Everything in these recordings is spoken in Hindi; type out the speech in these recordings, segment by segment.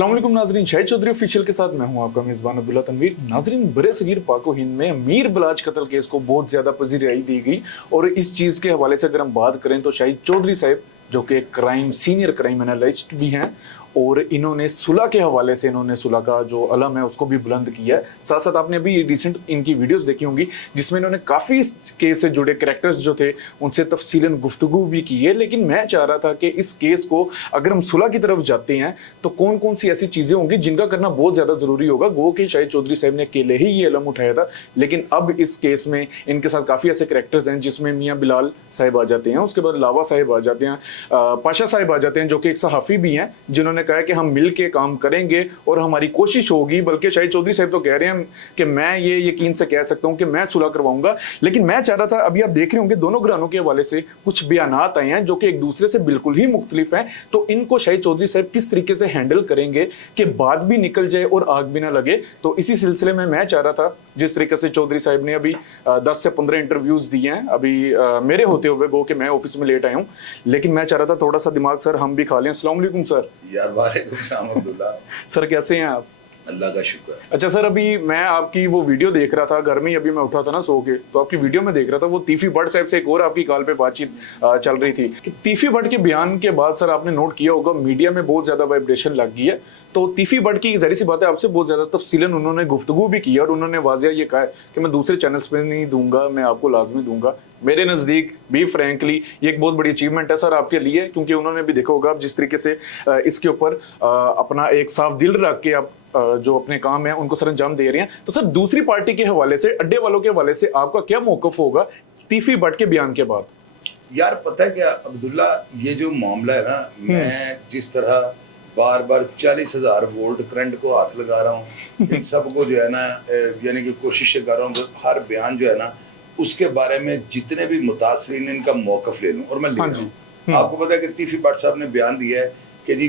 अस्सलाम वालेकुम नाजरीन, शाहिद चौधरी ऑफिशियल के साथ मैं हूं आपका मेजबान अब्दुल्ला तनवीर। नाजरीन, बरे सगीर पाको हिंद में मीर बिलाज कत्ल केस को बहुत ज्यादा पजीराई दी गई और इस चीज के हवाले से अगर हम बात करें तो शाहिद चौधरी साहब जो कि सीनियर क्राइम एनालिस्ट भी हैं और इन्होंने सुलह के हवाले से इन्होंने सुलह का जो अलम है उसको भी बुलंद किया है। साथ साथ आपने अभी रिसेंट इनकी वीडियोस देखी होंगी जिसमें इन्होंने काफ़ी इस केस से जुड़े कैरेक्टर्स जो थे उनसे तफसीलन गुफ्तगू भी की है। लेकिन मैं चाह रहा था कि इस केस को अगर हम सुलह की तरफ जाते हैं तो कौन कौन सी ऐसी चीज़ें होंगी जिनका करना बहुत ज़्यादा ज़रूरी होगा। गो कि शाहिद चौधरी साहब ने अकेले ही ये अलम उठाया था, लेकिन अब इस केस में इनके साथ काफ़ी ऐसे कैरेक्टर्स हैं जिसमें मियाँ बिलाल साहब आ जाते हैं, उसके बाद लावा साहब आ जाते हैं, पाशा साहब आ जाते हैं जो कि एक सहाफ़ी भी हैं जिन्होंने कहा कि हम मिल के काम करेंगे और हमारी कोशिश होगी। बल्कि शाहिद चौधरी साहब तो कह रहे हैं कि मैं ये यकीन से कह सकता हूं कि मैं सुलह करवाऊंगा। लेकिन मैं चाह रहा था, अभी आप देख रहे होंगे दोनों घरानों के हवाले से कुछ बयानात आए हैं जो कि एक दूसरे से बिल्कुल ही मुख्तलिफ हैं, तो इनको शाहिद चौधरी साहब किस तरीके से हैंडल करेंगे कि बात भी निकल जाए और आग भी ना लगे। तो इसी सिलसिले में मैं चाह रहा था, जिस तरीके से चौधरी साहब ने अभी 10 से 15 इंटरव्यूज दिए हैं अभी मेरे होते हुए, गो कि मैं ऑफिस में लेट आया हूं, लेकिन मैं चाह रहा था थोड़ा सा दिमाग सर हम भी खा लें। अस्सलाम वालेकुम सर। यार वालेकुम सलाम अब्दुल्ला। सर कैसे हैं आप? अल्लाह का शुक्र। अच्छा सर, अभी मैं आपकी वो वीडियो देख रहा था, घर में ही अभी मैं उठा था ना सो के, तो आपकी वीडियो में देख रहा था वो तीफी भट्ट साहब से एक और आपकी कॉल पे बातचीत चल रही थी कि तीफी भट्ट के बयान के बाद सर आपने नोट किया होगा मीडिया में बहुत ज्यादा वाइब्रेशन लग गई है। तो तीफी भट्ट की जाहिर सी बात है आपसे बहुत ज्यादा तफसीलन उन्होंने गुफ्तगू भी की और उन्होंने वाजिया ये कहा है कि मैं दूसरे चैनल्स पे नहीं दूंगा, मैं आपको लाजमी दूंगा। मेरे नज़दीक भी फ्रैंकली ये एक बहुत बड़ी अचीवमेंट है सर आपके लिए, क्योंकि उन्होंने भी देखा होगा आप जिस तरीके से इसके ऊपर अपना एक साफ दिल रख के आप जो अपने काम है उनको सर अंजाम दे रहे हैं। तो सर दूसरी पार्टी के हवाले से, अड्डे वालों के हवाले से आपका क्या मौकफ होगा तीफी भट्ट के बयान के बाद? यार पता है क्या अब्दुल्ला, ये जो मामला है ना, मैं जिस तरह बार बार 40,000 वोल्ट करंट को हाथ लगा रहा हूँ, इन सबको जो है ना यानी कि कोशिश कर रहा हूँ हर बयान जो है ना उसके बारे में जितने भी मुतासरीन इनका मौकफ ले लूँ, और मैं ले रहा हूँ। आपको पता है कि तीफी भट्ट साहब ने बयान दिया है कि जी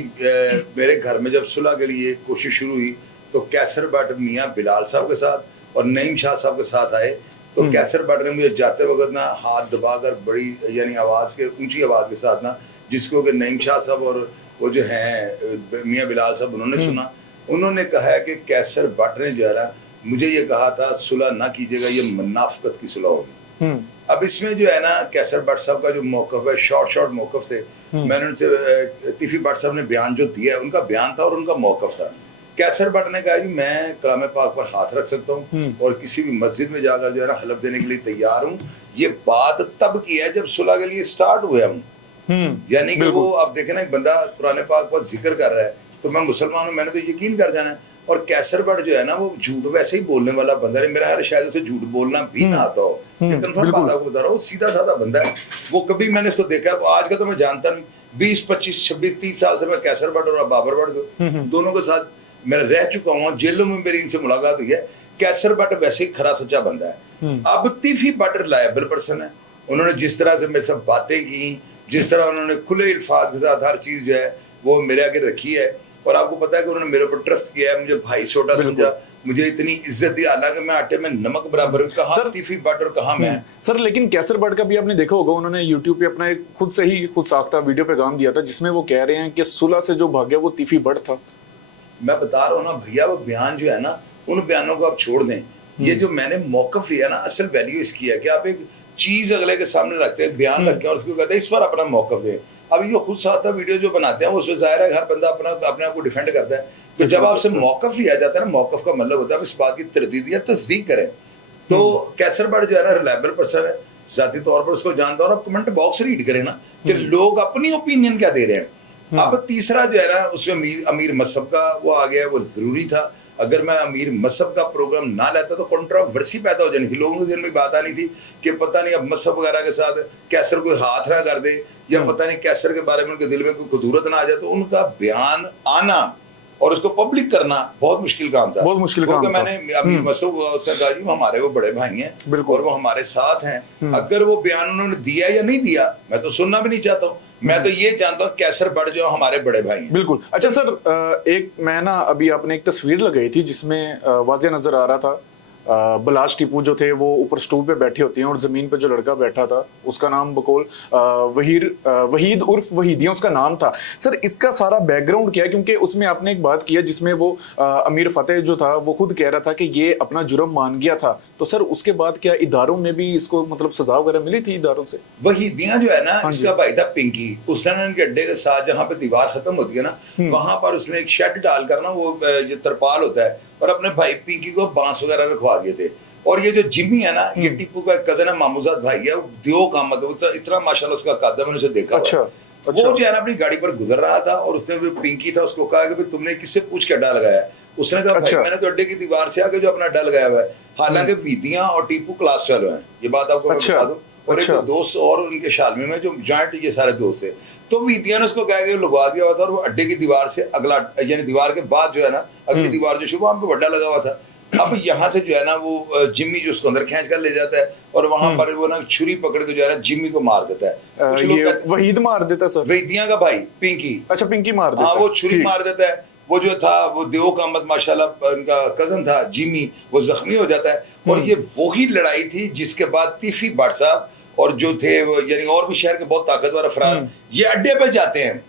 मेरे घर में जब सुलह के लिए कोशिश शुरू हुई तो कैसर भट्ट मियाँ बिलाल साहब के साथ और नईम शाह साहब के साथ आए। तो कैसर भट्ट ने मुझे जाते वक्त ना हाथ दबाकर बड़ी यानी आवाज़ के ऊंची आवाज़ के साथ ना, जिसको कि नईम शाह साहब और वो जो हैं मियाँ बिलाल साहब उन्होंने सुना, उन्होंने कहा है कि कैसर भट्ट ने जो है ना मुझे ये कहा था सुलह ना कीजिएगा, ये मुनाफिकत की सुलह होगी। अब इसमें जो है ना कैसर भट्ट साहब का जो मौकफ है, शॉर्ट मौकफ थे, मैंने उनसे तीफी भट्ट साहब ने बयान जो दिया है उनका बयान था और उनका मौकफ था। कैसर भट्ट ने कहा जी मैं कलाम पाक पर हाथ रख सकता हूँ और किसी भी मस्जिद में जाकर जो है ना हलफ देने के लिए तैयार हूँ। ये बात तब की है जब सुलह के लिए स्टार्ट हुए हम, यानी कि वो अब देखे ना एक बंदा कुरान पाक पर जिक्र कर रहा है तो मैं मुसलमान हूँ, मैंने तो यकीन कर जाना है। और कैसर भट्ट जो है ना वो झूठ वैसे ही बोलने वाला बंदा है, मेरा यार शायद उसे झूठ बोलना भी ना आता हो, कंफर्म बात आपको बता रहा हूँ, सीधा साधा बंदा है वो। कभी मैंने इसको देखा, आज का तो मैं जानता नहीं, 20, 25, 26, 30 साल से मैं कैसर भट्ट और बाबर भट्ट दोनों के साथ मैं रह चुका हूँ, जेलों में मेरी इनसे मुलाकात हुई है। कैसर भट्ट वैसे ही खरा सच्चा बंदा है। अब तीफी भट्ट रिलायबल पर्सन है, उन्होंने जिस तरह से मेरे साथ बातें की, जिस तरह उन्होंने खुले अल्फाज के साथ हर चीज जो है वो मेरे आगे रखी है, और आपको पता है कि उन्होंने मेरे ऊपर ट्रस्ट किया है, मुझे भाई छोटा समझा, मुझे इतनी इज्जत दी, हालांकि मैं आटे में नमक बराबर हूं। कहां तीफी भट्ट और कहां मैं सर। लेकिन कैसर भट्ट का भी आपने देखा होगा, उन्होंने यूट्यूब पे अपना एक खुद साख्ता वीडियो पे काम दिया था जिसमें वो कह रहे हैं कि सुलह से जो भाग्य वो तीफी भट्ट था। मैं बता रहा हूँ ना भैया, वो बयान जो है ना उन बयानों को आप छोड़ दें। ये जो मैंने मौकफ लिया ना, असल वैल्यू इसकी है कि आप एक चीज अगले के सामने रखते हैं, बयान रखते हैं और उसको कहते हैं इस पर अपना मौकफ दें। अब ये खुद साथ वीडियो जो बनाते हैं उसमें जाहिर है हर बंदा अपने आप को डिफेंड करता है। तो जब आपसे मौकफ लिया जाता है ना, मौकफ का मतलब होता है आप इस बात की तरदीद या तस्दीक करें। तो कैसर भट्ट जो है ना रिलायबल पर्सन है, जाती तौर पर उसको जानता हूं। आप कमेंट बॉक्स रीड करें ना कि लोग अपनी ओपिनियन क्या दे रहे हैं। अब तीसरा जो है ना उसमें अमीर मजहब का वो आ गया, वो जरूरी था। अगर मैं अमीर मजहब का प्रोग्राम ना लेता तो कंट्रोवर्सी पैदा हो जानी थी, लोगों के दिल में बात आनी थी कि पता नहीं अब मजहब वगैरह के साथ कैसर कोई हाथ ना कर दे, या पता नहीं कैसर के बारे में उनके दिल में कोई खुदूरत ना आ जाए। तो उनका बयान आना और उसको पब्लिक करना बहुत मुश्किल काम था, बहुत मुश्किल काम था। मैंने अमीर मसऊद उसने कहा जी हमारे वो बड़े भाई हैं और वो हमारे साथ हैं। अगर वो बयान उन्होंने दिया या नहीं दिया मैं तो सुनना भी नहीं चाहता हूँ, मैं तो ये जानता हूँ कैसर भट्ट जो हमारे बड़े भाई हैं। बिल्कुल। अच्छा सर, एक मैं ना अभी आपने एक तस्वीर लगाई थी जिसमें वाज़ेह नजर आ रहा था बलाज टीपू जो थे वो ऊपर स्टूल पे बैठे होते हैं और जमीन पे जो लड़का बैठा था उसका नाम बकौल वहीद उर्फ वहीदिया उसका नाम था। सर इसका सारा बैकग्राउंड क्या है, क्योंकि उसमें आपने एक बात किया जिसमें वो अमीर फतेह जो था वो खुद कह रहा था कि ये अपना जुर्म मान गया था, तो सर उसके बाद क्या इदारों में भी इसको मतलब सजा वगैरह मिली थी इदारों से? वहीदिया जो है ना, इसका भाई था पिंकी, उसने ना इनके अड्डे के साथ जहाँ पे दीवार खत्म होती है ना, वहां पर उसने एक शेड डालकर ना वो जो तरपाल होता है और अपने भाई पिंकी को बांस वगैरह रखवा दिए थे। और ये जो जिम्मी है ना, ये टीपू का कजन है, मामूजाद भाई है, दियो का मतलब इतना माशाल्लाह उसका कद है, मैंने उसे देखा। अच्छा, वो जो है ना अपनी गाड़ी पर गुजर रहा था और उसने जो पिंकी था उसको कहा कि भाई तुमने किससे पूछ के अड्डा लगाया? उसने कहा भाई मैंने तो अड्डे की दीवार से आके जो अपना अड्डा लगाया हुआ है। हालांकि वीदिया और टीपू क्लास फेलो हैं, ये बात आपको मैं बता दूं। और एक दोस्त और उनके शालमी में जो जॉइंट ये सारे दोस्त है, तो विद्या ने उसको कहा कि लगवा दिया हुआ था और वो अड्डे की दीवार से अगला यानी दीवार के बाद जो है ना अगली दीवार जो वहां पे अड्डा लगा हुआ था। अब यहाँ से जो है ना वो जिम्मी जो उसको अंदर खींच कर ले जाता है और वहां पर वो ना छुरी पकड़ के जो है ना जिम्मी को मार देता है। कुछ लोग वहीद मार देता है सर, विद्या का भाई पिंकी। अच्छा, पिंकी मार देता है। हाँ, वो छुरी मार देता है। वो जो था वो देव कामत माशाल्लाह उनका कजन था जिम्मी, वो जख्मी हो जाता है। और ये वही लड़ाई थी जिसके बाद तीफी भट्ट साहब और जो थे यानी और भी शहर के बहुत ताकतवर अफराद ये अड्डे पर जाते हैं।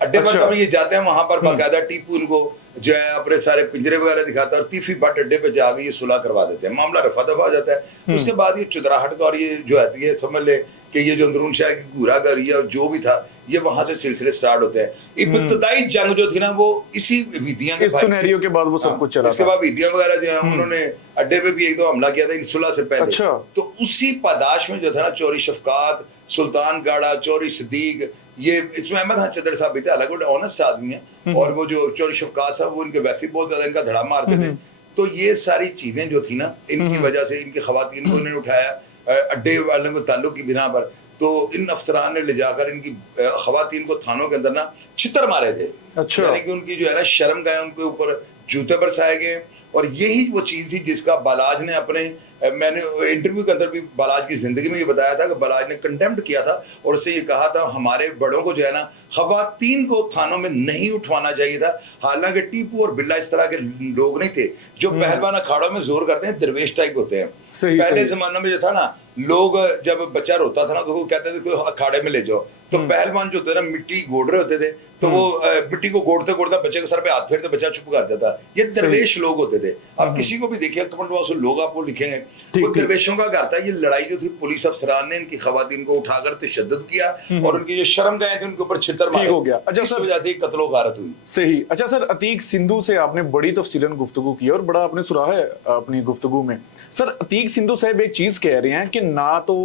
अड्डे पर ये जाते हैं, वहां पर बाकायदा टीपू उनको जो है अपने सारे पिंजरे वगैरह दिखाता है और तीफी भट्ट अड्डे पे जाके ये सुलह करवा देते हैं। मामला रफा दफा हो जाता है। उसके बाद ये चुदराहट का और ये जो आती है समझ ले कि ये जो अंदरून शहर की घूरागरी और जो भी था ये वहां से सिलसिले स्टार्ट होते हैं। इब्तदाई जंग जो थी ना वो इसी विदिया के सिनेरियो के बाद वो सब कुछ चला। इसके बाद विदिया वगैरह जो है उन्होंने अड्डे पे भी एक दो हमला किया था इन सुलह से पहले। अच्छा। तो उसी पादाश में जो था ना चोरी शफकात, सुल्तान गाड़ा, चोरी सदीक, ये इसमें अहमद खान चदर साहब भी थे, हालांकि ऑनेस्ट आदमी है। और वो जो चोरी शफकात साहब वो इनके वैसे बहुत ज्यादा इनका धड़ा मारते थे। तो ये सारी चीजें जो थी ना इनकी वजह से इनकी खवातीन को इन्होंने उठाया अड्डे वालों को ताल्लुक की बिना पर। तो इन अफसरान ने ले जाकर इनकी खवातीन को थानों के अंदर ना छितर मारे थे। अच्छा। यानी कि उनकी जो है ना शर्म गए, उनके ऊपर जूते बरसाए गए। और यही वो चीज थी जिसका बालाज ने अपने मैंने इंटरव्यू के अंदर भी बालाज की जिंदगी में ये बताया था कि बालाज ने कंटेम्प्ट किया था और उससे ये कहा था हमारे बड़ों को जो है ना खवातीन को थानों में नहीं उठवाना चाहिए था। हालांकि टीपू और बिल्ला इस तरह के लोग नहीं थे जो पहलवान अखाड़ों में जोर करते हैं, दरवेश टाइप होते हैं। पहले जमाने में जो था ना लोग जब बच्चा रोता था ना तो वो कहते थे तो अखाड़े में ले जाओ। तो पहलवान जो होते ना मिट्टी गोड़ रहे होते थे तो वो मिट्टी को गोड़ते गोड़ते बच्चे के सर पे हाथ फेरते बच्चा चुप कर देता। ये दरवेश लोग होते थे। अब किसी को भी देखिए कमेंट बॉक्स में लोग आपको लिखेंगे वो दरवेशों का घर था। ये लड़ाई जो थी पुलिस अफसरान ने इनकी खवातीन को उठाकर तशद्दुद किया और उनकी जो शर्म गए थे उनके ऊपर छितर मारे हो गया। अच्छा सर, वजह से कत्लो गारत हुई। सही। अच्छा सर, अतीक सिंधु से आपने बड़ी तफसीलन गुफ्तगू की और बड़ा आपने सुराहा है अपनी गुफ्तगू में। सर अतीक सिंधु साहब एक चीज कह रहे हैं कि ना तो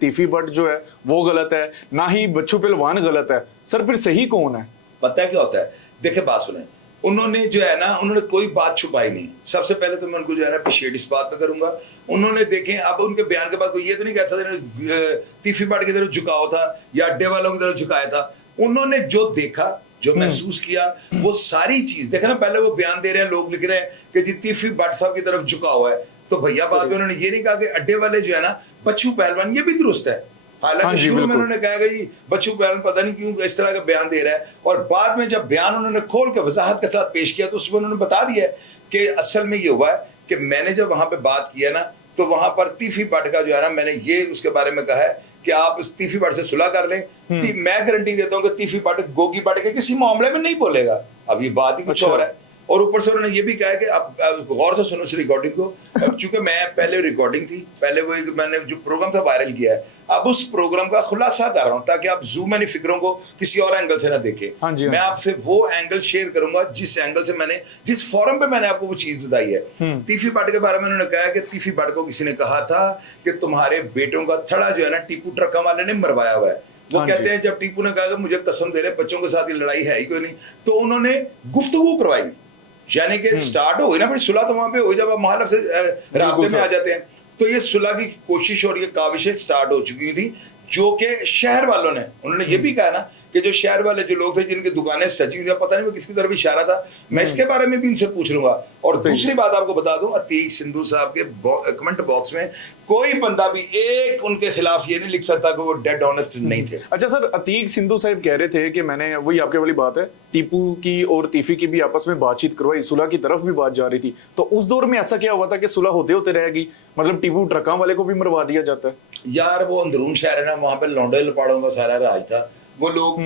तीफी भट्ट जो है वो गलत है ना ही बच्चू पहलवान गलत है। सर फिर सही कौन है? पता है क्या होता है, देखिए बात सुने, उन्होंने जो है ना उन्होंने कोई बात छुपाई नहीं। सबसे पहले तो मैं उनको जो है ना अप्रिशिएट इस बात पे करूंगा। उन्होंने देखें अब उनके बयान के बाद कोई ये तो नहीं कह सकता तीफी भट्ट की तरफ झुकाव था या अड्डे वालों की तरफ झुकाया था। उन्होंने जो देखा जो महसूस किया वो सारी चीज देखे ना। पहले वो बयान दे रहे हैं, लोग लिख रहे हैं कि जी तीफी भट्ट साहब की तरफ झुका हुआ है, तो भैया बाद में उन्होंने ये नहीं कहा कि अड्डे वाले जो है ना बच्चू पहलवान, ये भी दुरुस्त है। हालांकि शुरू में उन्होंने कहा कि जी बच्चू पहलवान पता नहीं क्यों इस तरह का बयान दे रहा है, और बाद में जब बयान उन्होंने खोल के वजाहत के साथ पेश किया तो उसमें उन्होंने बता दिया कि असल में ये हुआ है कि मैंने जब वहां पे बात किया ना तो वहां पर तीफी भट्ट का जो है ना मैंने ये उसके बारे में कहा है कि आप इस तीफी भट्ट से सुलह कर लें। मैं गारंटी देता हूँ कि तीफी भट्ट गोगी भट्ट के किसी मामले में नहीं बोलेगा। अब ये बात ही कुछ और है। और ऊपर से उन्होंने ये भी कहा कि अब गौर से सुनो इस रिकॉर्डिंग को, चूंकि मैं पहले रिकॉर्डिंग थी, पहले वो मैंने जो प्रोग्राम था वायरल किया है, अब उस प्रोग्राम का खुलासा कर रहा हूं ताकि आप जूम यानी फिक्रों को किसी और एंगल से ना देखें। मैं आपसे वो एंगल शेयर करूंगा जिस एंगल से मैंने जिस फोरम पे मैंने आपको वो चीज बताई है। तीफी भट्ट के बारे में उन्होंने कहा कि तीफी भट्ट को किसी ने कहा था कि तुम्हारे बेटों का थड़ा जो है ना टीपू ट्रक्का वाले ने मरवाया हुआ है। वो कहते हैं जब टीपू ने कहा कि मुझे कसम दे रहे बच्चों के साथ ये लड़ाई है ही कोई नहीं, तो उन्होंने गुफ्तगू करवाई, यानी कि स्टार्ट हो गई ना फिर सुलह तो वहां पे हो जब आप महालफ से राब्ते में आ जाते हैं। तो ये सुलह की कोशिश और ये काविशें स्टार्ट हो चुकी थी जो कि शहर वालों ने, उन्होंने ये भी कहा ना कि जो शहर वाले जो लोग थे जिनकी दुकानें सजी हुई, पता नहीं वो किसकी तरफ इशारा था, मैं इसके बारे में भी उनसे पूछ लूंगा। और दूसरी बात आपको बता दूं, अतीक सिंधु साहब के कमेंट बॉक्स में कोई बंदा भी एक उनके खिलाफ ये नहीं लिख सकता कि वो डेड ऑनेस्ट नहीं थे। अच्छा सर, अतीक सिंधु साहब कह रहे थे कि मैंने, वही आपके वाली बात है, टीपू की और तीफी की भी आपस में बातचीत करवाई, सुलह की तरफ भी बात जा रही थी, तो उस दौर में ऐसा क्या हुआ था कि सुलह होते होते रहेगी, मतलब टीपू ट्रका वाले को भी मरवा दिया जाता है? यार वो अंदरून शहर है ना, वहां पे लौंडे लपाड़ों का सारा राज था। वो लोग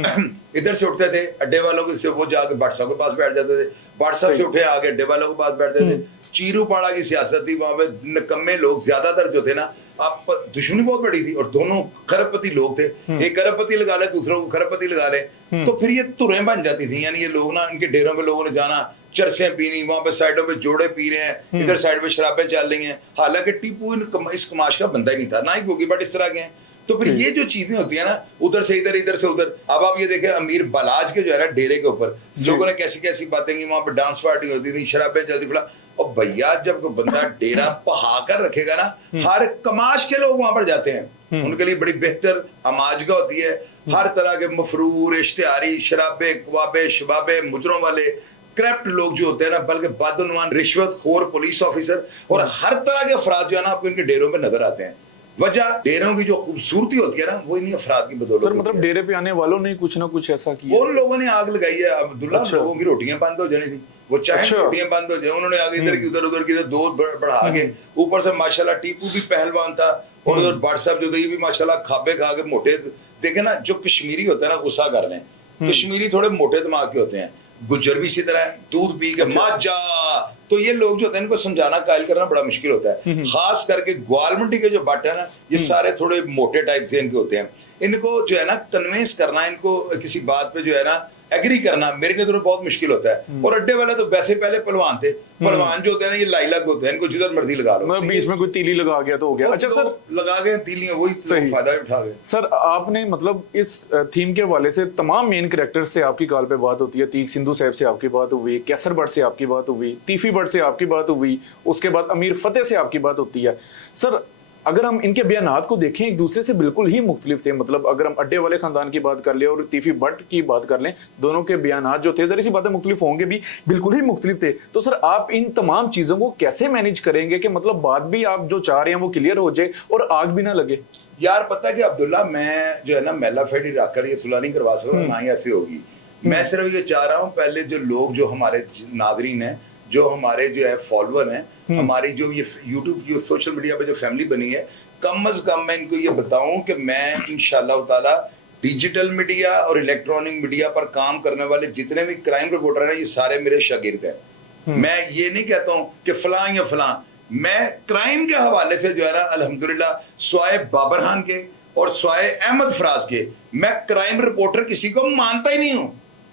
इधर से उठते थे अड्डे वालों के से, वो जाके बादशाह के पास बैठ जाते थे, बादशाह से उठे आगे अड्डे वालों के पास बैठते थे। चीरू पाड़ा की सियासत थी वहां पे, निकम्मे लोग ज्यादातर जो थे ना, आप दुश्मनी बहुत बड़ी थी, और दोनों खरबपति लोग थे, एक खरबपति लगा ले दूसरों को खरबपति लगा ले, तो फिर ये तुरें बन जाती थी। यानी ये लोग ना, इनके डेरों पे लोगों ने जाना, चरसे पीनी, वहां पे साइडों पे जोड़े पी रहे हैं, इधर साइड पे शराबें चल रही हैं। हालांकि टीपू इस कमाश का बंदा ही नहीं था, ना ही गोगी बट इस तरह के हैं। तो फिर ये जो चीजें होती है ना, उधर से इधर, इधर से उधर। अब आप ये देखें अमीर बलाज के जो है ना डेरे के ऊपर लोगों ने कैसी कैसी बातें की, वहां पे डांस पार्टी होती थी, शराबें चलती फिर। और भैया जब कोई बंदा डेरा पहा कर रखेगा ना, हर कमाश के लोग वहां पर जाते हैं, उनके लिए बड़ी बेहतर अमाजगा होती है। हर तरह के मफरूर, इश्तिहारी, शराबे, कबाबे, शबाबे, मुजरों वाले, करप्ट लोग जो होते हैं ना, बल्कि बदउनवान, रिश्वत खोर पुलिस ऑफिसर और हर तरह के अफराद जो है ना आपको इनके डेरों पे नजर आते हैं। वजह डेरों की जो खूबसूरती होती है ना, वो इन्हीं अफराद की बदौलत। सर मतलब डेरे पे आने वालों ने कुछ ना कुछ ऐसा किया, उन लोगों ने आग लगाई है। अब्दुल्ला, लोगों की रोटियां बंद हो जानी थी, वो चाहे रोटियां बंद हो जाए, उन्होंने आगे इधर की उधर की दो बढ़ा के, ऊपर से माशाल्लाह टीपू भी पहलवान था, और उधर व्हाट्सएप जो थे ये भी माशाल्लाह खाबे खा के मोटे। देखे ना, जो कश्मीरी होता है ना, गुस्सा कर लें, कश्मीरी थोड़े मोटे दिमाग के होते हैं, गुज्जर भी इसी तरह दूध पी के माजा। तो ये लोग जो होते हैं इनको समझाना, कायल करना बड़ा मुश्किल होता है। खास करके ग्वाल मंडी के जो बट है ना, ये सारे थोड़े मोटे टाइप से इनके होते हैं। इनको जो है ना कन्विंस करना, इनको किसी बात पे जो है ना एग्री करना मेरे नजर में बहुत मुश्किल होता है। और अड्डे वाले तो वैसे पहले पहलवान थे, पहलवान जो होते हैं ना ये लाइलक होते हैं, इनको जिधर मर्जी लगा लो, मतलब बीच में कोई तीली लगा गया तो हो गया। अच्छा सर, लगा गए तीलियां, वही फायदा उठा गए। सर आपने मतलब इस थीम के हवाले से तमाम मेन कैरेक्टर से आपकी कॉल पे बात होती है, तीक सिंधु साहब से आपकी बात हुई, कैसर भट्ट से आपकी बात हुई, तीफी भट्ट से आपकी बात हुई, उसके बाद अमीर फतेह से आपकी बात होती है। सर अगर हम इनके बयानात को देखें, एक दूसरे से बिल्कुल ही मुख्तलिफ थे। मतलब अगर हम अड्डे वाले खानदान की बात कर ले और तीफी भट्ट की बात कर लें, दोनों के बयानात जो थे, जरा सी बातें मुख्तलिफ होंगे भी, बिल्कुल ही मुख्तलिफ थे। तो सर आप इन तमाम चीजों को कैसे मैनेज करेंगे कि मतलब बात भी आप जो चाह रहे हैं वो क्लियर हो जाए और आग भी ना लगे? यार पता है कि अब्दुल्ला, मैं जो है ना मेला फेडी रखकर ये सुलह नहीं करवा सकता, ना ही ऐसे होगी। मैं सिर्फ ये चाह रहा हूँ, पहले जो लोग, जो हमारे नादरीन हैं, जो हमारे जो है फॉलोअर हैं, हमारी जो ये यूट्यूब जो सोशल मीडिया पे जो फैमिली बनी है, कम अज कम मैं इनको ये बताऊं कि मैं इंशाल्लाह ताला डिजिटल मीडिया और इलेक्ट्रॉनिक मीडिया पर काम करने वाले जितने भी क्राइम रिपोर्टर हैं, ये सारे मेरे शागिर्द हैं। मैं ये नहीं कहता हूं कि फलां या फलां, मैं क्राइम के हवाले से जो है ना अल्हम्दुलिल्लाह स्वाए बाबरहान के और स्वाए अहमद फराज के, मैं क्राइम रिपोर्टर किसी को मानता ही नहीं हूं,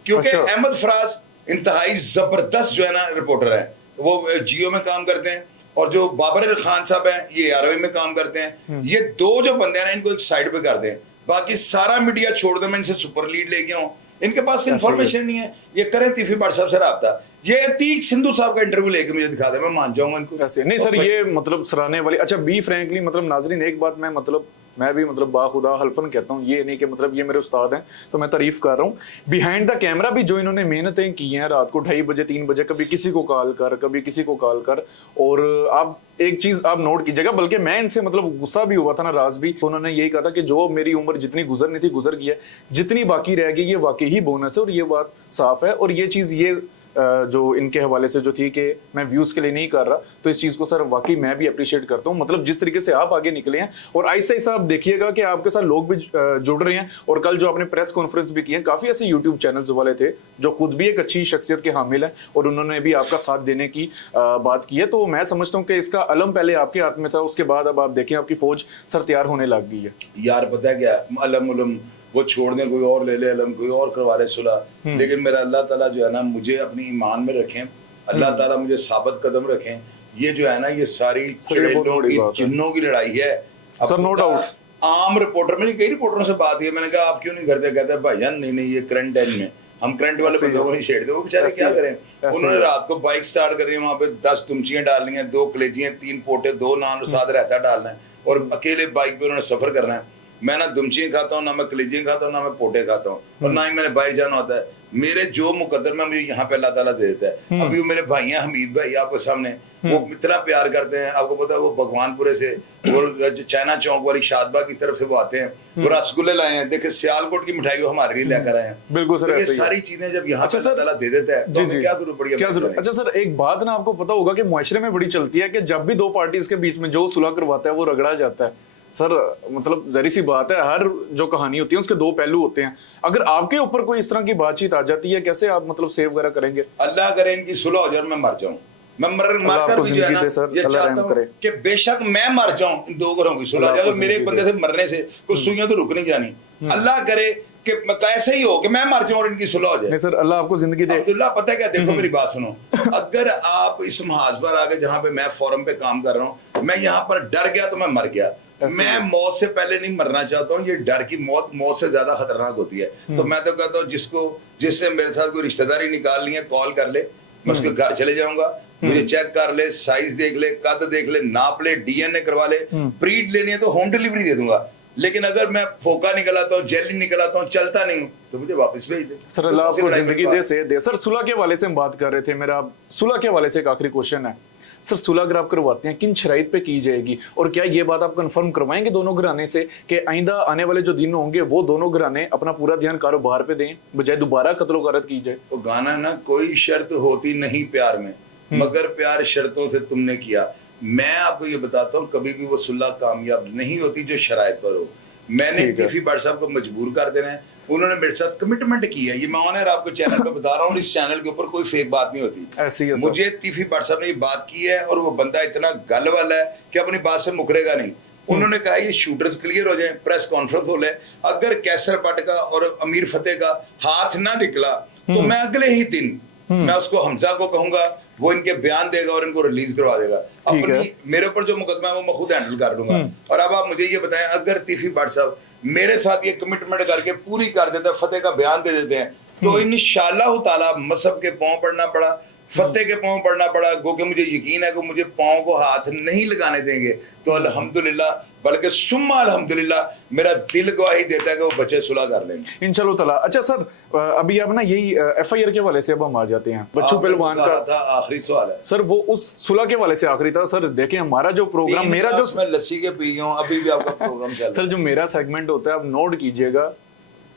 क्योंकि अहमद फराज इंतहाई जबरदस्त जो है ना रिपोर्टर है, वो जियो में काम करते हैं, और जो बाबर खान साहब हैं ये आरवी में काम करते हैं। ये दो जो बंदे हैं ना, इनको एक साइड पे कर दें, बाकी सारा मीडिया छोड़ दे। मैं इनसे सुपर लीड ले गया हूँ, इनके पास इंफॉर्मेशन नहीं है, ये करें तीफी भट्ट साहब से राब्ता, ये अतीक सिंधु साहब का इंटरव्यू लेके मुझे दिखा दे, मैं मान जाऊंगा इनको। ऐसे नहीं सर, ये मतलब सराहने वाली। अच्छा बी फ्रैंकली मतलब नाजरीन, एक बात मैं मतलब मैं भी मतलब बाखुदा हल्फन कहता हूँ, ये नहीं कि मतलब ये मेरे उस्ताद हैं तो मैं तारीफ कर रहा हूँ। बिहाइंड द कैमरा भी जो इन्होंने मेहनतें की हैं, रात को 2:30 बजे 3 बजे कभी किसी को कॉल कर, कभी किसी को कॉल कर, और आप एक चीज आप नोट कीजिएगा, बल्कि मैं इनसे मतलब गुस्सा भी हुआ था ना, राज भी, तो उन्होंने यही कहा था कि जो मेरी उम्र जितनी गुजरनी थी गुजर गई है, जितनी बाकी रह गई ये वाकई ही बोनस है, और ये बात साफ है। और ये चीज ये जो इनके हवाले से जो थी कि मैं व्यूज के लिए नहीं कर रहा, तो इस चीज को सर वाकई मैं भी अप्रिशिएट करता हूं। मतलब जिस तरीके से आप आगे निकले हैं, और ऐसे ऐसा आप देखिएगा कि आपके साथ लोग भी जुड़ रहे हैं। और कल जो आपने प्रेस कॉन्फ्रेंस भी की है, काफी ऐसे यूट्यूब चैनल्स वाले थे जो खुद भी एक अच्छी शख्सियत के हामिल है, और उन्होंने भी आपका साथ देने की बात की है। तो मैं समझता हूँ कि इसका अलम पहले आपके हाथ में था, उसके बाद अब आप देखें आपकी फौज सर तैयार होने लग गई है। यार पता है क्या, अलम उलम वो छोड़ने कोई और ले ले, अलम कोई और करवा ले सुलह, लेकिन मेरा अल्लाह ताला जो है ना मुझे अपनी ईमान में रखें, अल्लाह ताला मुझे साबित कदम रखें। ये जो है ना ये सारी चुड़ैलों की जिन्नों की लड़ाई है सर, नो डाउट। आम रिपोर्टर, मैंने कई रिपोर्टरों से बात की, मैंने कहा आप क्यों नहीं करते, कहते हैं भाईजान नहीं ये करंट टाइम में हम करंट वाले बंदों को नहीं छेड़ते, वो बेचारे क्या करें। उन्होंने रात को बाइक स्टार्ट करी है, वहां पे 10 तुमचियां डालनी है, 2 कलेजियां, 3 पोटे, 2 नान साथ रहता डालना है, और अकेले बाइक पे उन्होंने सफर करना है। मैं ना दुमचियाँ खाता हूँ, ना मैं कलेजियाँ खाता हूँ, ना मैं पोटे खाता हूँ, और ना ही मैंने बाहर जाना होता है। मेरे जो मुकद्दर में मुझे यहाँ पे अल्लाह ताला दे देता है। अभी वो मेरे भाई हैं हमीद भाई आपके सामने, वो इतना प्यार करते हैं, आपको पता है वो भगवानपुरे से, वो चाइना चौक वाली शादबाग की तरफ से वो आते हैं, वो रसगुल्ले लाए हैं, देखे सियालकोट की मिठाई वो हमारे लिए लेकर आए हैं। बिल्कुल सर, तो ये ऐसे ही है। सारी चीजें जब यहाँ अच्छा पे सर, अल्लाह ताला दे देता है तो हमें क्या जरूरत पड़ी है क्या जरूरत। अच्छा सर, एक बात ना आपको पता होगा कि मुआशरे में बड़ी चलती है कि जब भी दो पार्टीज के बीच में जो सुलह करवाता है वो रगड़ा जाता है। सर मतलब जरी सी बात है, हर जो कहानी होती है उसके दो पहलू होते हैं। अगर आपके ऊपर कोई इस तरह की बातचीत आ जाती है, कैसे आप मतलब सेव वगैरह करेंगे? अल्लाह करे इनकी सुलह हो जाए और मैं मर जाऊं। मैं मरकर भी जो है ना ये चाहता हूं कि बेशक मैं मर जाऊं, इन दो घरों की सुलह हो जाए। अगर मेरे एक बंदे से मरने से कुछ सुइयां तो रुक नहीं जानी। अल्लाह करे कि ऐसे ही हो कि मैं मर जाऊं और इनकी सुलह हो जाए। नहीं सर, अल्लाह आपको जिंदगी दे। अब्दुल्ला पता है क्या, देखो मेरी बात सुनो, अगर आप इस महाज पर आगे जहां पे मैं फोरम पे काम कर रहा हूं, मैं यहाँ पर डर गया तो मैं मर गया। मैं मौत से पहले नहीं मरना चाहता हूँ। ये डर की मौत से ज्यादा खतरनाक होती है। तो मैं तो कहता हूँ जिससे मेरे साथ कोई रिश्तेदारी निकालनी है कॉल कर ले, मैं उसके घर चले जाऊंगा, मुझे चेक कर ले, साइज देख ले, कद देख ले, नाप ले, डीएनए करवा ले, ब्रीड लेनी है तो होम डिलीवरी दे दूंगा। लेकिन अगर मैं फोका निकल आता हूँ, जेली निकल आता हूँ, चलता नहीं हूँ, तो मुझे वापस भेज दे। सर अल्लाह आपको जिंदगी दे से दे। सर सुलह के हवाले से हम बात कर रहे थे, मेरा सुलह के हवाले से एक आखिरी क्वेश्चन है। सर सुलह अगर आप करवाते हैं किन शराइत पे की जाएगी, और क्या ये बात आप कंफर्म करवाएंगे दोनों घराने से कि आइंदा आने वाले जो दिन होंगे वो दोनों घराने अपना पूरा ध्यान कारोबार पे दें बजाय दोबारा कत्लो गारत की जाए? तो गाना ना, कोई शर्त होती नहीं प्यार में, मगर प्यार शर्तों से तुमने किया। मैं आपको ये बताता हूँ, कभी भी वो सुलह कामयाब नहीं होती जो शराइत पर हो। मैंने तीफी भट्ट साहब को मजबूर कर देना है, उन्होंने मेरे साथ कमिटमेंट की है। ये मैं ऑनर आपको चैनल पे बता रहा हूँ, इस चैनल के ऊपर कोई फेक बात नहीं होती। ऐसी है मुझे तीफी भट्ट साहब ने ये बात की है, और वो बंदा इतना गल वाला है कि अपनी बात से मुकरेगा नहीं। उन्होंने कहा ये शूटर्स क्लियर हो जाए, प्रेस कॉन्फ्रेंस हो ले, अगर कैसर भट्ट का और अमीर फतेह का हाथ ना निकला तो मैं अगले ही दिन मैं उसको हमजा को कहूंगा, वो इनके बयान देगा और इनको रिलीज करवा देगा। अपनी मेरे ऊपर जो मुकदमा है वो मैं खुद हैंडल कर दूंगा। और अब आप मुझे ये बताएं, अगर तीफी भट्ट साहब मेरे साथ ये कमिटमेंट करके पूरी कर देते हैं, फतेह का बयान दे देते हैं, तो इंशाअल्लाह ताला मसहब के पांव पड़ना पड़ा, फतेह के पांव पड़ना पड़ा, क्योंकि मुझे यकीन है कि मुझे पांव को हाथ नहीं लगाने देंगे। तो अल्हम्दुलिल्लाह, बल्कि सुम्मा अल्हम्दुलिल्लाह, मेरा दिल गवाही देता है कि वो बच्चे सुलह कर लेंगे इंशाअल्लाह ताला। अच्छा सर, अभी अब ना यही एफआईआर के हवाले से अब हम आ जाते हैं। बच्चू पहलवान का आखिरी सवाल है सर, वो उस सुलह के हवाले से आखिरी था। सर देखें हमारा जो प्रोग्राम, मेरा जो मैं लस्सी के पी गया हूं, अभी भी आपका प्रोग्राम चल रहा है। सर जो मेरा सेगमेंट होता है आप नोट कीजिएगा,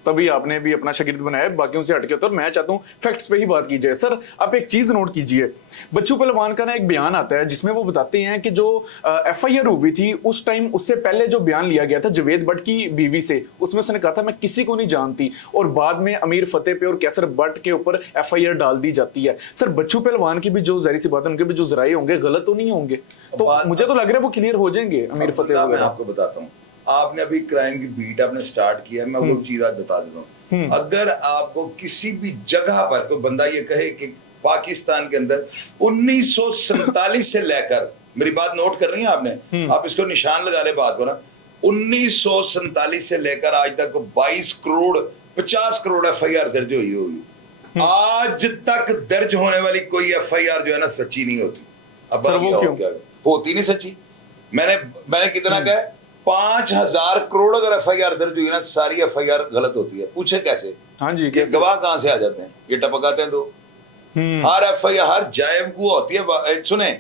तभी आपने भी अपना शागिर्द बनाया, बाकियों से हटके होता है। और मैं चाहता हूँ फैक्ट्स पे ही बात की जाए। सर आप एक चीज नोट कीजिए, बच्चू पहलवान का ना एक बयान आता है जिसमें वो बताते हैं कि जो एफआईआर हुई थी उस टाइम, उससे पहले जो बयान लिया गया था जवेद भट्ट की बीवी से, उसमें उसने कहा था मैं किसी को नहीं जानती, और बाद में अमीर फतेह पे और कैसर भट्ट के ऊपर एफआईआर डाल दी जाती है। सर बच्चू पहलवान की भी जो जाहिर सी बात है, उनके भी जो जराये होंगे गलत तो नहीं होंगे, तो मुझे तो लग रहा है वो क्लियर हो जाएंगे अमीर फतेह। मैं आपको बताता हूँ, आपने अभी क्राइम की बीट आपने स्टार्ट किया है, मैं वो चीज आज बता देता हूँ। अगर आपको किसी भी जगह पर कोई बंदा ये कहे कि पाकिस्तान के अंदर 1947 से लेकर, मेरी बात नोट कर रही है आपने, आप इसको निशान लगा ले बात को ना, 1947 से लेकर आज तक 22 करोड़ 50 करोड़ एफआईआर दर्ज हुई होगी। आज तक दर्ज होने वाली कोई एफआईआर जो है ना सच्ची नहीं होती। अब सर वो क्यों होती नहीं सच्ची? मैंने कितना कहा, 5000 करोड़ अगर एफआईआर दर्ज हुई ना, सारी एफआईआर गलत होती है। पूछे कैसे? हाँ जी, कैसे? गवाह कहां से आ जाते हैं? ये टपकाते हैं। तो हर एफआईआर हर जायब को होती है। सुने,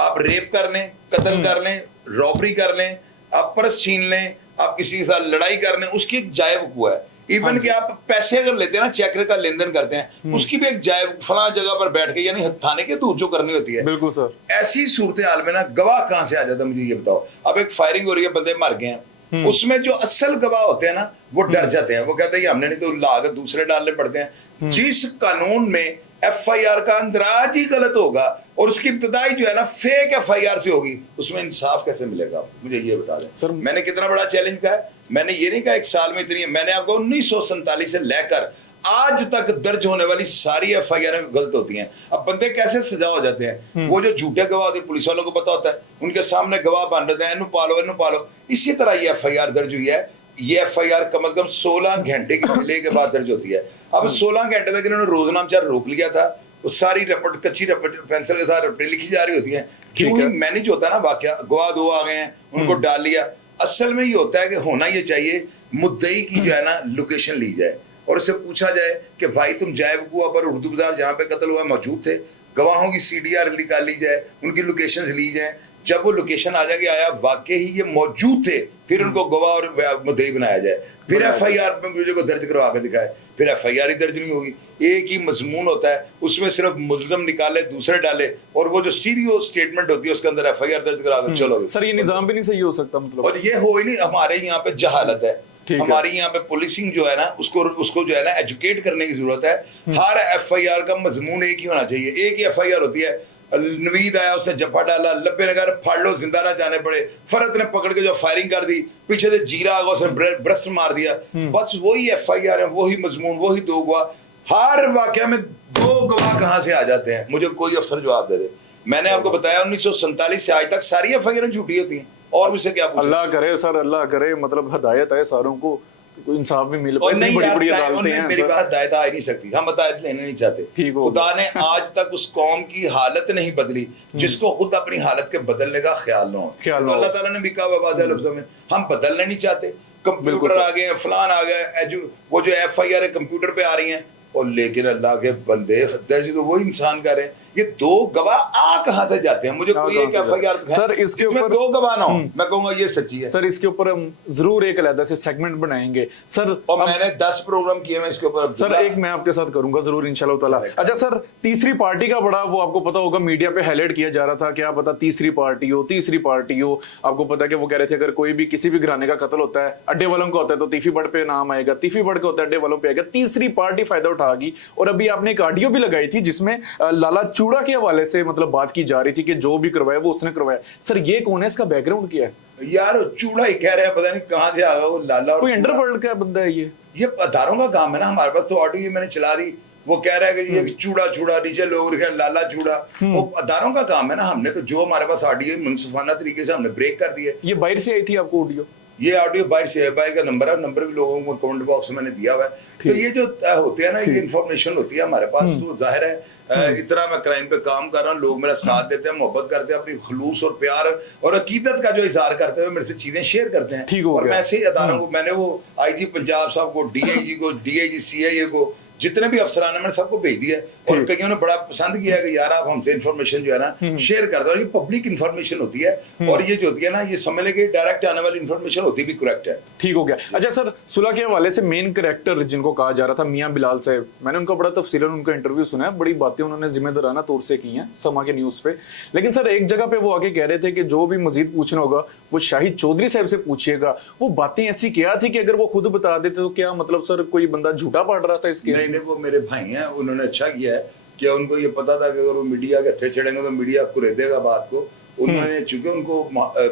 आप रेप कर लें, कत्ल कर लें, रॉबरी कर लें, आप पर्स छीन लें, आप किसी के साथ लड़ाई कर लें, उसकी एक जायब को है। इवन कि आप पैसे अगर लेते हैं ना, चेक का लेन देन करते हैं, उसकी भी एक जायब फला जगह पर बैठ के, यानी थाने के दूर जो करनी होती है। बिल्कुल सर। ऐसी सूरत हाल में ना गवाह कहां से आ जाता है, मुझे ये बताओ। अब एक फायरिंग हो रही है, बंदे मर गए हैं, उसमें जो असल गवाह होते हैं ना, वो डर जाते हैं, वो कहते हैं हमने नहीं तो लाग दूसरे डालने पड़ते हैं। जिस कानून में एफआईआर का अंदराज ही गलत होगा और उसकी इब्तदाई जो है ना फेक एफआईआर से होगी, उसमें इंसाफ कैसे मिलेगा? मुझे ये बता दें सर। मैंने कितना बड़ा चैलेंज कहा है, मैंने ये नहीं कहा एक साल में इतनी है, मैंने आपको 1947 से लेकर आज तक दर्ज होने वाली सारी एफआईआर गलत होती हैं। अब बंदे कैसे सजा हो जाते हैं, वो जो झूठे गवाह होते हैं, पुलिस वालों को पता होता है, उनके सामने गवाह बन रहे हैं, इन्हू पालो। इसी तरह ये एफआईआर दर्ज हुई है। ये एफआईआर कम से कम 16 घंटे के डिले के बाद दर्ज होती है। अब 16 घंटे तक इन्होंने रोजनामचा रोक लिया था, वो सारी रिपोर्ट कच्ची रिपोर्ट पेंसिल के साथ रिपोर्ट लिखी जा रही होती है। क्यों ही मैनेज होता है ना वाकया, गवाह दो आ गए हैं, उनको डाल लिया, असल में ये होता है कि होना ये चाहिए, मुद्दई की जो है ना लोकेशन ली जाए और उससे पूछा जाए कि भाई तुम जायबकुआ पर उर्दू बाजार जहाँ पे कत्ल हुआ मौजूद थे, गवाहों की सीडीआर निकाली जाए, उनकी लोकेशंस ली जाए। जब वो लोकेशन आ जाके आया वाकई ही ये मौजूद थे, फिर उनको गवाह और मुद्दई बनाया जाए, फिर एफआईआर में मुझे को दर्ज करवा के दिखाए। फिर एफआईआर ही दर्ज नहीं होगी, एक ही मजमून होता है, उसमें सिर्फ मुल्जम निकाले दूसरे डाले और वो जो स्टीरियो स्टेटमेंट होती है उसके अंदर एफआईआर दर्ज करा कर चलो। सर ये निजाम भी नहीं सही हो सकता मतलब, और ये हो ही नहीं। हमारे यहाँ पे जहालत है, हमारी यहाँ पे पुलिसिंग जो है ना उसको जो है ना एजुकेट करने की जरूरत है। हर एफआईआर का मजमून एक ही होना चाहिए, एक ही एफआईआर होती है। नवीद आया, उसने जफा डाला, लब्बे नगर फाड़ लो, जिंदा ना जाने पड़े। फरत ने पकड़ के जो फायरिंग कर दी, पीछे से जीरा आ गया, उसने ब्रस्ट मार दिया। बस वही एफआईआर है, वही मजमून, वही दो गवाह। हर वाकया में दो गवाह कहां से आ जाते हैं, मुझे कोई अफसर जवाब दे दे। मैंने आपको बताया 1947 से आज तक सारी एफआईआर झूठी होती हैं, और मुझसे क्या पूछे? अल्लाह करे सर, अल्लाह करे, मतलब हदायत है सारों को, कोई इंसाफ भी मिल और पाए। नहीं बड़ी यार, बड़ी अदालतें हैं मेरी सर। बात हदायत आ ही नहीं सकती, हम हदायत लेने नहीं चाहते। ठीक हो खुदा ने आज तक उस कौम की हालत नहीं बदली जिसको खुद अपनी हालत के बदलने का ख्याल ना हो। तो अल्लाह ताला ने भी कहा बाज़ लफ्ज़ों में, हम बदलना नहीं चाहते। कंप्यूटर आ गए, फलान आ गए, वो जो एफआईआर है कंप्यूटर पे आ रही हैं, और लेकिन अल्लाह के बंदे दर्ज तो वो इंसान कर रहे हैं। ये दो गवाह आ कहां से जाते हैं? मुझे कोई एक एफआईआर सर इसके ऊपर दो गवाह ना हो, मैं कहूंगा ये सच्ची है। सर इसके ऊपर हम जरूर एक अलग से सेगमेंट बनाएंगे सर। और मैंने 10 प्रोग्राम किए मैं इसके ऊपर सर, एक मैं आपके साथ करूंगा जरूर इंशाल्लाह ताला। अच्छा सर, तीसरी पार्टी का बड़ा वो आपको पता होगा मीडिया पे हाईलाइट किया जा रहा था, क्या पता तीसरी पार्टी हो, तीसरी पार्टी हो। आपको पता है कि वो कह रहे थे अगर कोई भी किसी भी घराने का कत्ल होता है, अड्डे वालों का होता है तो तीफी बड़ पे नाम आएगा, तीफी बड़ का होता है अड्डे वालों पे आएगा, तीसरी पार्टी फायदा उठाएगी। और अभी आपने एक ऑडियो भी लगाई थी जिसमें लाला चूड़ा के हवाले से मतलब बात की जा रही थी कि जो भी करवाया वो उसने करवाया। सर ये कौन है, इसका बैकग्राउंड क्या है? यार चूड़ा ही कह रहे हैं, पता नहीं कहां से आ गया वो लाला। और कोई अंडरवर्ल्ड का बंदा है ये अदारों का काम है ना। हमारे पास तो ऑडियो मैंने चला दी, वो कह रहा है कि ये चूड़ा चूड़ा, नीचे लोग लिखे लाला चूड़ा। वो अदारों का काम है ना। हमने तो जो हमारे पास ऑडियो मुनसिफाना तरीके से हमने ब्रेक कर दिए। ये बाहर से आई थी आपको ऑडियो? ये ऑडियो बाहर से है, बाहर का नंबर है, नंबर भी लोगों को कमेंट बॉक्स में मैंने दिया हुआ है। तो ये जो होते हैं ना, ये इन्फॉर्मेशन होती है हमारे पास, तो जाहिर है इतना मैं क्राइम पे काम कर रहा हूँ, लोग मेरा साथ देते हैं, मोहब्बत करते हैं, अपनी खलूस और प्यार और अकीदत का जो इजहार करते हैं, मेरे से चीजें शेयर करते हैं। और मैं ऐसे ही अदारों को, मैंने वो आईजी पंजाब साहब को, डीआईजी को, डीआईजी सीआईए को, जितने भी अफसरान है मैंने सबको भेज दिया। और कईयों ने बड़ा पसंद किया कि यार आप हमसे इन्फॉर्मेशन जो है ना शेयर कर दो। और ये पब्लिक इन्फॉर्मेशन होती है, और ये जो होती है ना, ये समझ लेके डायरेक्ट आने वाली इन्फॉर्मेशन होती भी करेक्ट है। ठीक हो गया। अच्छा सर, सुलह के हवाले से मेन कैरेक्टर जिनको कहा जा रहा था मियां बिलाल साहब, मैंने उनका बड़ा तफसीलन उनका इंटरव्यू सुना है, बड़ी बातें उन्होंने जिम्मेदाराना तौर से की हैं समा के न्यूज पे। लेकिन सर एक जगह पे वो आके कह रहे थे कि जो भी मजीद पूछना होगा वो शाहिद चौधरी साहब से पूछिएगा। वो बातें ऐसी क्या थी कि अगर वो खुद बता देते तो क्या मतलब सर कोई बंदा झूठा पढ़ रहा था इस केस में? नहीं, वो मेरे भाई हैं, उन्होंने अच्छा किया है कि उनको ये पता था कि अगर वो मीडिया के हथे चढ़ेंगे तो मीडिया कुरेदेगा बात को। उन्होंने चूंकि उनको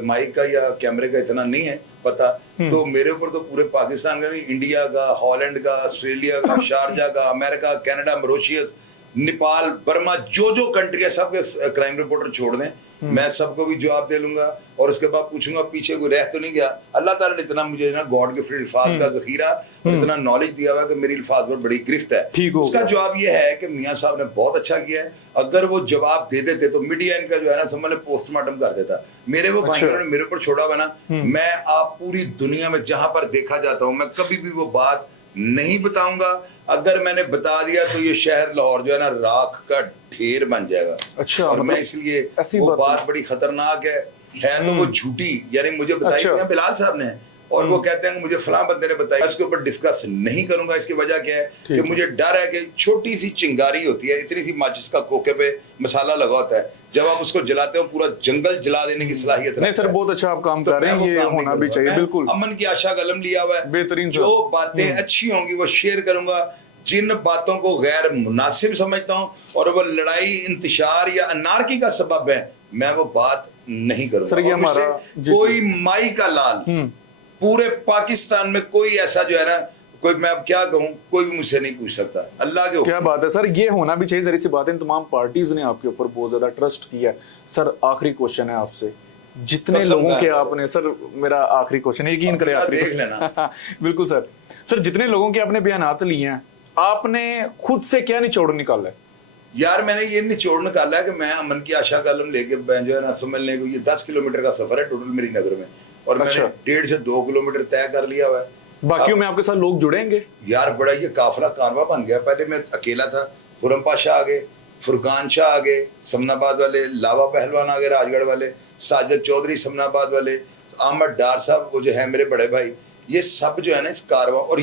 माइक का या कैमरे का इतना नहीं है पता, तो मेरे ऊपर तो पूरे पाकिस्तान का नहीं, इंडिया का, हॉलैंड का, ऑस्ट्रेलिया का, शारजा का, America, Canada, Mauritius, Nepal, Burma, जो कंट्री है सबके क्राइम रिपोर्टर छोड़ दें, मैं सबको भी जवाब दे लूंगा। और उसके बाद पूछूंगा पीछे कोई रह तो नहीं गया। अल्लाह ताला ने इतना मुझे ना गॉड गिफ्टेड अल्फाज का जखीरा और इतना नॉलेज दिया हुआ है कि मेरी अल्फाज पर बड़ी गिरफ्त है। उसका जवाब ये है कि मियां साहब ने बहुत अच्छा किया है। अगर वो जवाब दे देते तो मीडिया इनका जो है ना समझ पोस्टमार्टम कर देता। मेरे वो भाइयों ने मेरे ऊपर छोड़ा हुआ ना, मैं आप पूरी दुनिया में जहां पर देखा जाता हूं, मैं कभी भी वो बात नहीं बताऊंगा। अगर मैंने बता दिया तो ये शहर लाहौर जो है ना राख का ढेर बन जाएगा। अच्छा, और मैं इसलिए वो बात बड़ी खतरनाक है तो वो झूठी, यानी मुझे बताई अच्छा। बिलाल साहब ने, और वो कहते हैं कि मुझे फलां बंदे ने बताया। इसके ऊपर डिस्कस नहीं करूंगा। इसकी वजह क्या है कि मुझे डर है कि छोटी सी चिंगारी होती है, इतनी सी माचिस का कोके पे मसाला लगा होता है, जब आप उसको जलाते हो पूरा जंगल जला देने की सलाहियत नहीं सर, बहुत अच्छा आप काम कर रहे हैं, ये होना भी चाहिए। बिल्कुल अमन की आशा कलम लिया हुआ है, बेहतरीन। जो बातें अच्छी होंगी वो शेयर करूंगा, जिन बातों को गैर मुनासिब समझता हूं और वो लड़ाई, इंतशार या अनारकी का सबब है, मैं वो बात नहीं करूंगा। सर ये हमारा कोई माई का लाल पूरे पाकिस्तान में कोई ऐसा जो है ना, कोई मैं अब क्या कहूं, कोई भी मुझसे नहीं पूछ सकता। अल्लाह के क्या बात है सर, ये होना भी चाहिए। जरी सी बात है, तमाम पार्टीज ने आपके ऊपर बहुत ज्यादा ट्रस्ट किया है। सर आखिरी क्वेश्चन है आपसे, जितने लोगों के आपने, सर मेरा आखिरी क्वेश्चन, यकीन करें आखिरी देख लेना। बिल्कुल सर। सर जितने लोगों के आपने बयानात लिए हैं, आपने खुद से क्या निचोड़ निकाला है? यार मैंने ये निचोड़ निकाला है कि मैं अमन की आशा कलम लेके जो है ना समझ लें, ये 10 किलोमीटर का सफर है टोटल मेरी नगर में। और मैंने अच्छा। 1.5 से 2 किलोमीटर तय कर लिया हुआ है। बाकियों में आपके साथ लोग जुड़ेंगे? यार बड़ा ये काफिला कारवा बन गया। पहले मैं अकेला था, खुरम पाशा आ गए, फुरकान शाह आ गए समनाबाद वाले, लावा पहलवान आ गए राजगढ़ वाले, साजिद चौधरी समनाबाद वाले, अहमद डार साहब वो जो है मेरे बड़े भाई, ये सब जो है ना इस कारवा, और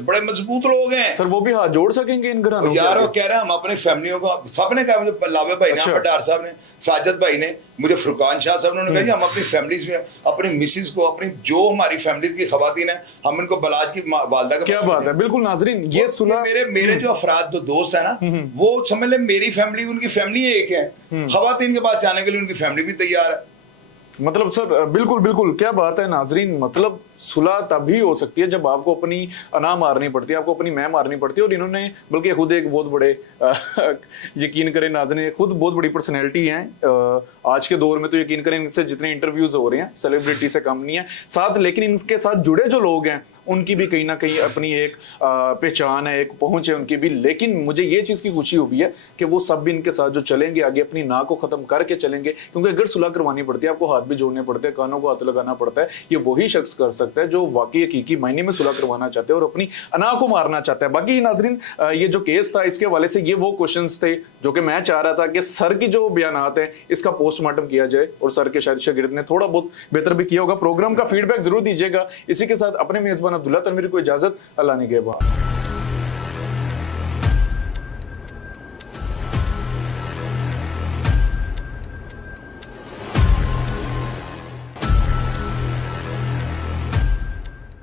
बड़े मजबूत लोग हैं सर। वो भी हाथ जोड़ सकेंगे इन घरानों और के यार वो आगे? कह रहे हैं हम अपनी फैमिलियों को, सबने कहा, मुझे लावे भाई ने, अच्छा। अहमद डार साहब ने, साजिद भाई ने, मुझे फुरकान शाह साहब ने कहा जी हम अपनी फैमिलीज में अपनी मिसिस को, अपनी जो हमारी फैमिली की खवातीन है, हम इनको बलाज की वालदा का क्या बात है। बिल्कुल नाजरीन, ये सुलह मेरे जो अफराद जो दोस्त है ना, वो समझ ले मेरी फैमिली उनकी फैमिली एक है, खवातीन के पास जाने के लिए उनकी फैमिली भी तैयार है। मतलब सर बिल्कुल बिल्कुल, क्या बात है नाजरीन। मतलब सुलह तभी हो सकती है जब आपको अपनी अना मारनी पड़ती है, आपको अपनी मैं मारनी पड़ती है। और इन्होंने बल्कि खुद एक बहुत बड़े यकीन करें नाजरीन, खुद बहुत बड़ी पर्सनैलिटी हैं आज के दौर में। तो यकीन करें इनसे जितने इंटरव्यूज हो रहे हैं सेलिब्रिटी से कम नहीं है साथ, लेकिन इनके साथ जुड़े जो लोग हैं उनकी भी कहीं ना कहीं अपनी एक पहचान है, एक पहुंच है उनकी भी। लेकिन मुझे ये चीज़ की खुशी हुई है कि वो सब भी इनके साथ जो चलेंगे आगे, अपनी ना को ख़त्म करके चलेंगे। क्योंकि अगर सुलह करवानी पड़ती है, आपको हाथ भी जोड़ने पड़ते हैं, कानों को हाथ लगाना पड़ता है। ये वही शख्स कर सकता है जो वाकई हकीकी मायने में सुलह करवाना चाहते हैं और अपनी अना को मारना चाहता है। बाकी नाजरीन, ये जो केस था इसके हवाले से ये वो क्वेश्चंस थे जो कि मैं चाह रहा था कि सर की जो बयानात है इसका पोस्टमार्टम किया जाए, और सर के शायद शागिर्द ने थोड़ा बहुत बेहतर भी किया होगा। प्रोग्राम का फीडबैक जरूर दीजिएगा। इसी के साथ अपने मेजबान अब्दुल्ला तनवीर को इजाजत, अल्लाह निगहबान।